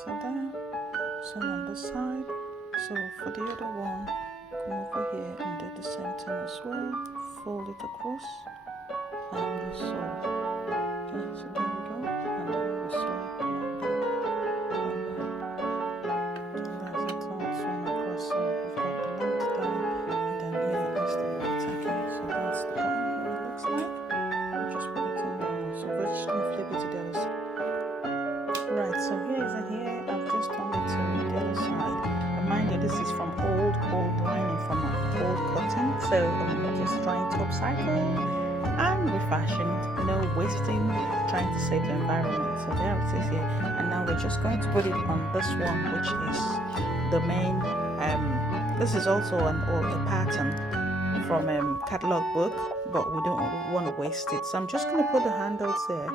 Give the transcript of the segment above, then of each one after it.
So there, sewn on this side. So for the other one, come over here and do the same thing as well. Fold it across and you sew. Okay, so there we go, and then we sew like that, and that's it all sewn across. So we've got the length there, and then here is the width. Okay, so that's the bottom, what it looks like. Just put it in there. So we're just gonna flip it to the other side. Right, so here is it here. I've just turned it to the other side. Remind you, this is from old lining from an old cotton. So I'm just trying to upcycle and refashion, no wasting, trying to save the environment. So there it is here. And now we're just going to put it on this one, which is the main. This is also a pattern from catalog book, but we don't want to waste it. So I'm just going to put the handles there.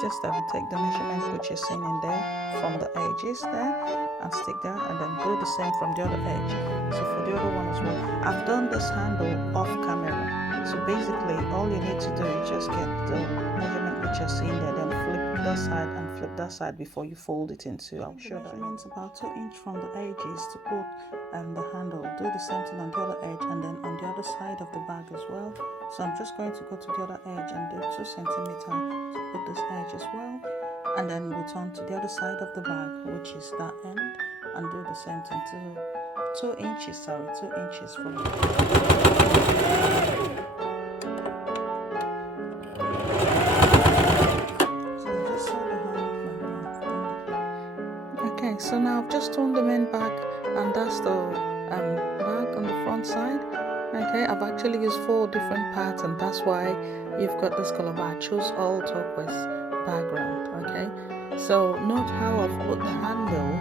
Just take the measurement which is seen in there from the edges there and stick there, and then do the same from the other edge. So for the other one as well, I've done this handle off camera. So basically all you need to do is just get the measurement which you're seeing there, then flip that side and flip that side before you fold it into. I'll show that. Measurements about 2 inches from the edges to put the handle. Do the same thing on the other edge and then on the other side of the bag as well. So I'm just going to go to the other edge and do 2 centimeters to put this edge as well, and then we'll turn to the other side of the bag, which is that end, and do the same thing to 2 inches. Sorry, 2 inches from the Okay, so now I've just turned the main bag, and that's the bag on the front side. Okay, I've actually used 4 different patterns. That's why you've got this color, but I chose all turquoise background. Okay, so note how I've put the handle.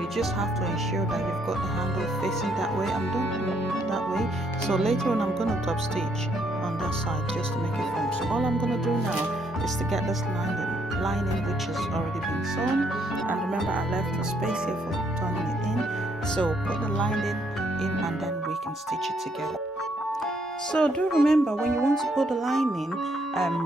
You just have to ensure that you've got the handle facing that way. I'm doing that way. So later on, I'm gonna top stitch on that side just to make it firm. So all I'm gonna do now is to get this lining which has already been sewn, and remember I left a space here for turning it in. So put the lining in and then we can stitch it together. So do remember, when you want to put the lining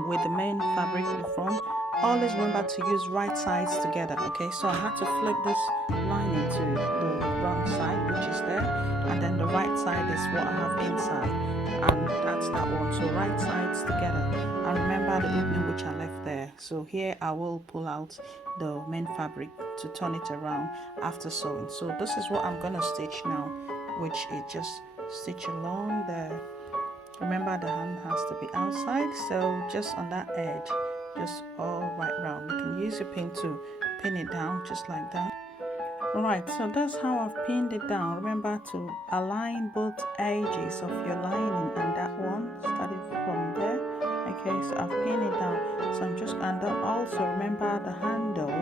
with the main fabric in the front, always remember to use right sides together. Okay, so I had to flip this lining to the wrong side, which is there, and then the right side is what I have inside, and that's that one. So right sides together, and remember the opening which I left there. So here I will pull out the main fabric to turn it around after sewing. So this is what I'm gonna stitch now, which is just stitch along there. Remember the hand has to be outside, so just on that edge, just all right round. You can use your pin to pin it down just like that. Alright, so that's how I've pinned it down. Remember to align both edges of your lining and that one, starting from there. Okay, so I've pinned it down. So I'm just, and then also remember the handle,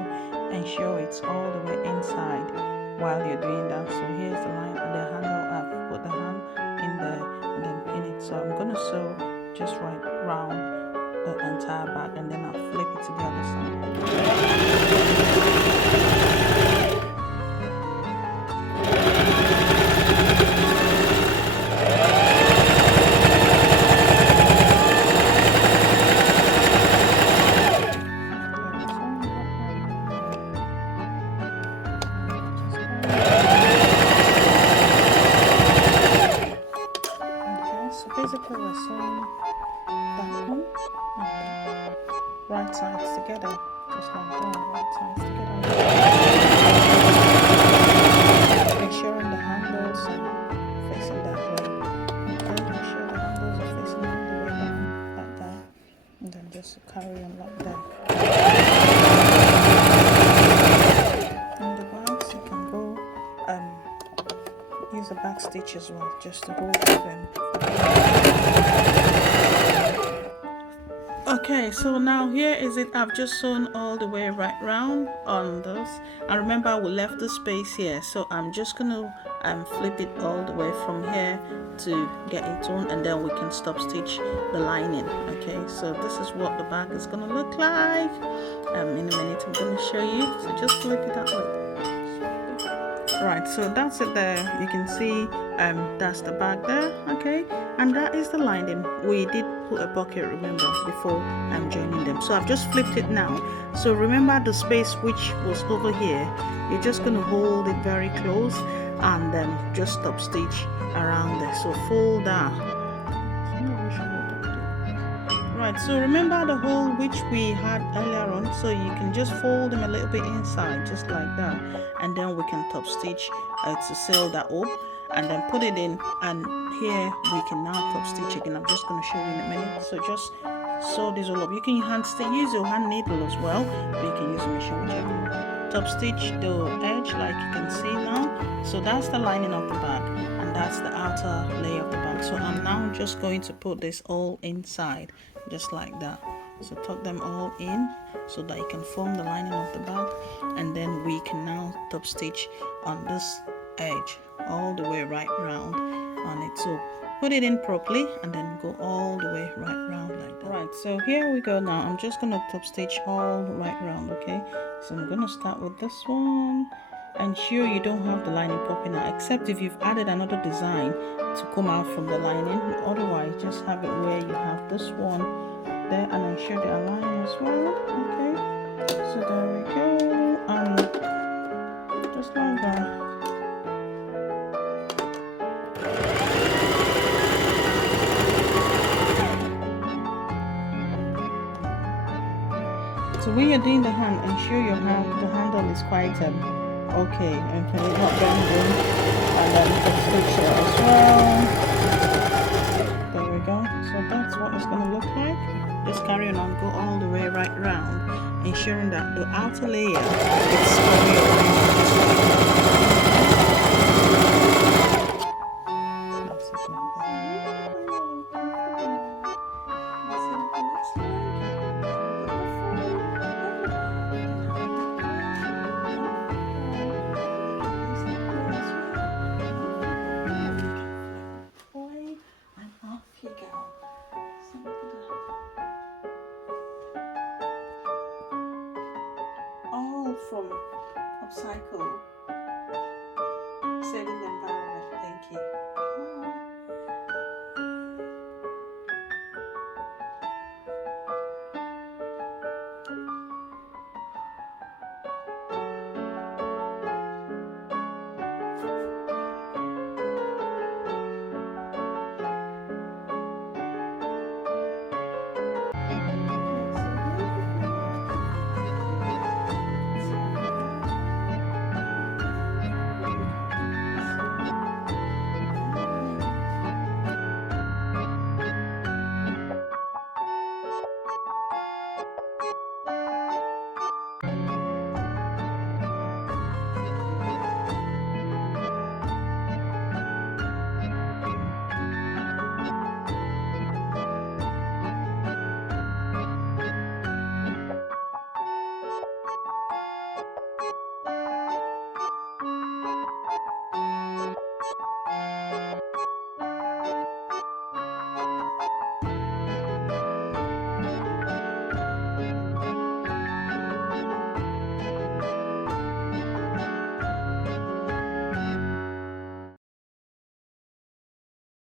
ensure it's all the way inside while you're doing that. So here's the line, the handle. I've put the hand in there and then pin it. So I'm gonna sew just right round the entire bag, and then I'll flip it to the other side. Basically we're sewing that one and right sides together, just like that, right sides together. Ensuring the handles are facing that way. Okay, make sure the handles are facing all the way down like that, and then just carry on like that. On the backs you can go use the back stitch as well, just to hold them. Okay, so now here is it. I've just sewn all the way right round on this, and remember we left the space here, so I'm just gonna flip it all the way from here to get it on, and then we can stop stitch the lining. Okay, so this is what the bag is gonna look like. In a minute I'm gonna show you, so just flip it that way. Right, so that's it there. You can see that's the bag there, okay, and that is the lining. We did put a pocket, remember, before I'm joining them, so I've just flipped it now. So remember the space which was over here, you're just going to hold it very close and then just stop stitch around there. So fold that. Right, so remember the hole which we had earlier on, so you can just fold them a little bit inside just like that, and then we can top stitch to seal that up and then put it in, and here we can now top stitch again. I'm just going to show you in a minute. So just sew this all up. You can use your hand needle as well, or you can use a machine, whichever. Top stitch the edge like you can see now. So that's the lining of the bag, and that's the outer layer of the bag. So I'm now just going to put this all inside just like that. So tuck them all in so that you can form the lining of the bag, and then we can now top stitch on this edge all the way right round on it. So put it in properly and then go all the way right round like that. Right, so here we go. Now I'm just gonna top stitch all right round, okay? So I'm gonna start with this one. Ensure you don't have the lining popping out, except if you've added another design to come out from the lining. Otherwise, just have it where you have this one there, and ensure they align as well. Okay, so there we go, and just like that. So when you're doing the hand, ensure the handle is quite okay, not bending, and then you can stitch it as well. There we go. So that's what it's going to look like. Just carry on, go all the way right round, ensuring that the outer layer is squarely aligned. All from upcycle, setting them